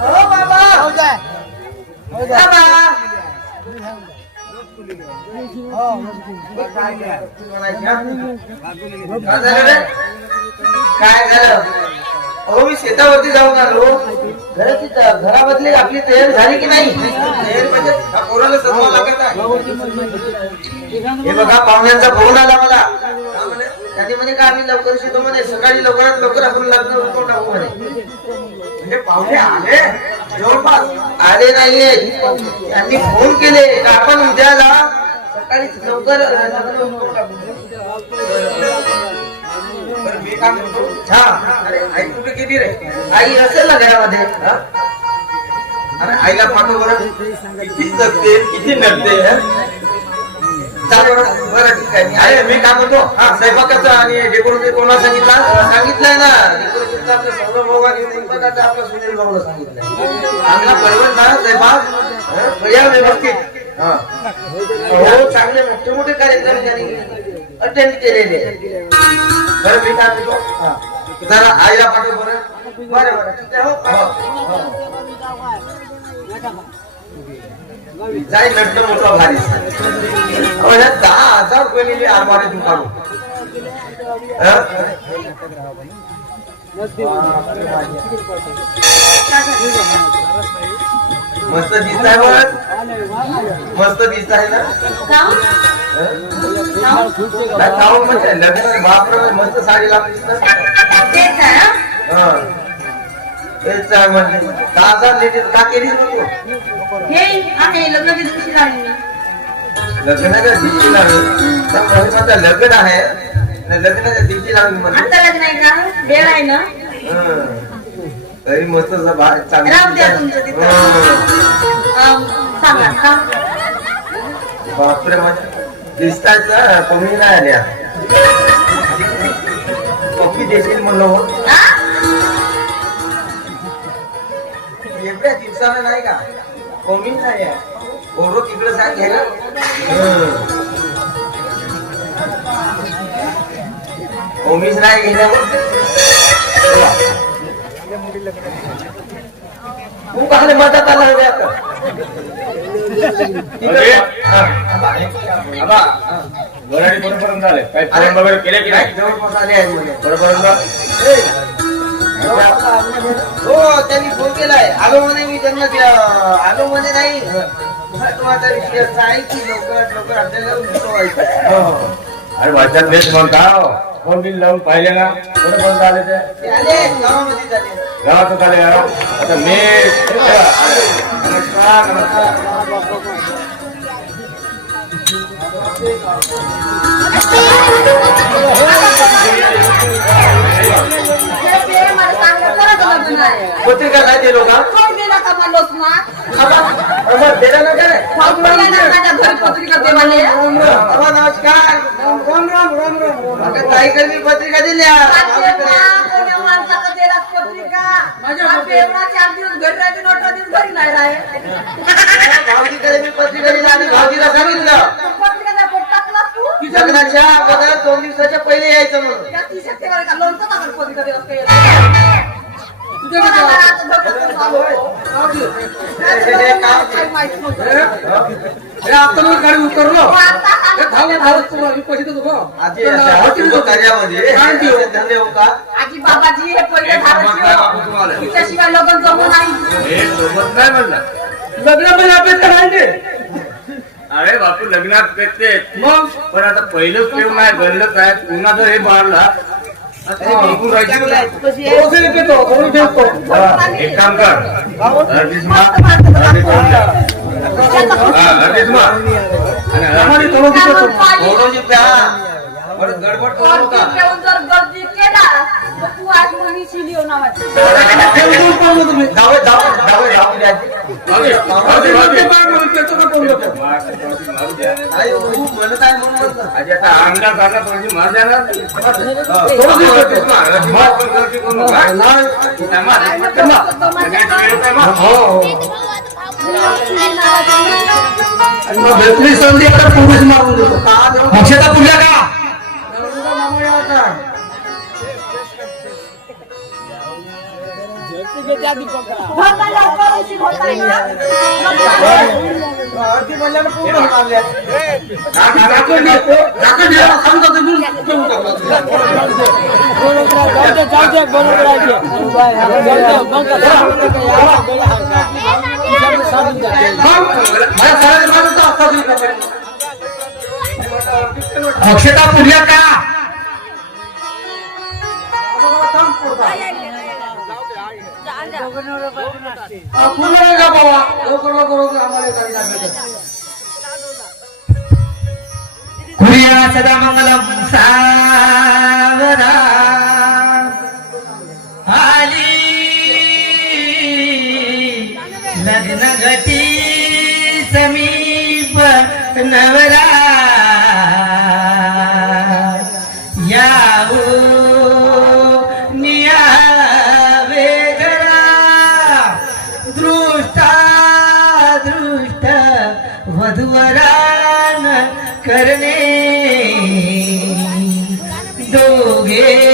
हो बाबा काय झालं रे? काय झालं अहो मी शेतावरती जाऊन आलो घराची घरामधली आपली तयारी झाली की नाही तयारी म्हणजे पोराला सजवावं लागत आहे हे बघा पाहुण्यांचा फोन आला मला हा म्हणे, का आम्ही लवकर शिकतो म्हणे? सकाळी लवकरात लवकर आपण लग्न होतो टाकू म्हणे. म्हणजे पाहुणे आले? जवळपास. आले नाहीये. त्यांनी फोन केले. का आपण उद्याला सकाळी लवकर लग्न टाकू? मी काय म्हणतो? हा. अरे आई कुठे किती रे? आई असेल ना घरामध्ये? अरे आईला पाठव बरं. किती जगते किती नडते बरं बरं ठीक आहे. मी आहे मी काय म्हणतो? हा स्वयंपाकाचं आणि डेकोरेशन कोणाला सांगितलं? सांगितलंय ना. डेकोरेशनचं आपलं सर्व भाऊ स्वयंपाकाचं आपलं सुनील भाऊला सांगितलंय. चांगला परवड ना स्वयंपाक. हं? व्यवस्थित. हा. चांगले मोठे मोठे कार्यक्रम त्यांनी अटेंड केलेले बरं मी काय म्हणतो. जरा आईला पाठव बरं. बरं बरं ठीक आहे हो, हो. जाई नटलं मोठा भारी. दहा हजार रुपये गेले आरमारीतून दुकानो. मस्त दिसत आहे बरं मस्त दिसत आहे ना खाऊ म्हणजे लग्न बापरे मस्त साडी लागली तेच आहे म्हणजे दहा हजार लिटर का केलीस लग्नाच्या दिवशी महिन्याचं लग्न आहे. लग्नाच्या दिवशी लागली म्हणजे हं. तरी मस्त असं बा- चांगली राहू द्या तुमचं तिथं. बापरे दिसतायच कमी नाही आल्या. कॉफी देशील म्हणलं हो. एवढ्या दिवसानं नाही का? नाही आहे? ओरो तिकडे सांग घ्यायला कमीच नाही घेण्यावर तू काल मदत आला हवे आता. वराडी बरोबर झाले काही वगैरे केले की नाही? जवळपास आले म्हणे. बरोबर हो त्यांनी फोन केलाय. आलो म्हणे मी त्यांना त्या- आलो म्हणे नाही. आहे की लवकर लवकर आपल्याला. हो. अरे वाच्यात बेस म्हणता फोन बिल लावून पाहिले ना कुठे बोलता आले ते? ते आले आता मी नमस्कार नमस्कार दिल्या भाऊजीकडे मी पत्रिका दिली आणि भाऊजीला सांगितलं. की लग्नाच्या अगोदर दोन दिवसाच्या पहिले यायचं म्हणून. गाडी उतरलो धावत धावत तुम्हाला पैसे शुभ कार्यामध्ये हो आजी बाबाजी हे पहिले तिच्याशिवाय लग्न जमू नाही करायचे अरे बापू लग्नात पेटते मग? पण आता पहिलंच पेव नाही बनलंच आहे. पुन्हा जर हे बाळला एक काम कर. हा, गडबड करू नका म्हणीशी लिहून नावाची काय. काय काय भेटली संधी आता पोलीस मारून देतो हा, देऊ. पक्षाचा भरता लवकर उशीर होत आहे ना. आरती म्हणल्यानं पूर्ण होणार राखण दे. राखण दे. सांगतो ते मी ठेवून टाकलं. मग माझ्या सरांनी माझं तर आता दिलं पाहिजे. अक्षता पुढल्या का हा, पूर्ण नाही का बाबा लवकर लवकर कुरिया सदा मंगलम सावरा आली लग्न गती समीप नवरा करणे. दोघे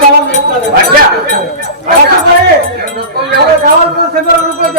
गावात नको. अच्छा गावात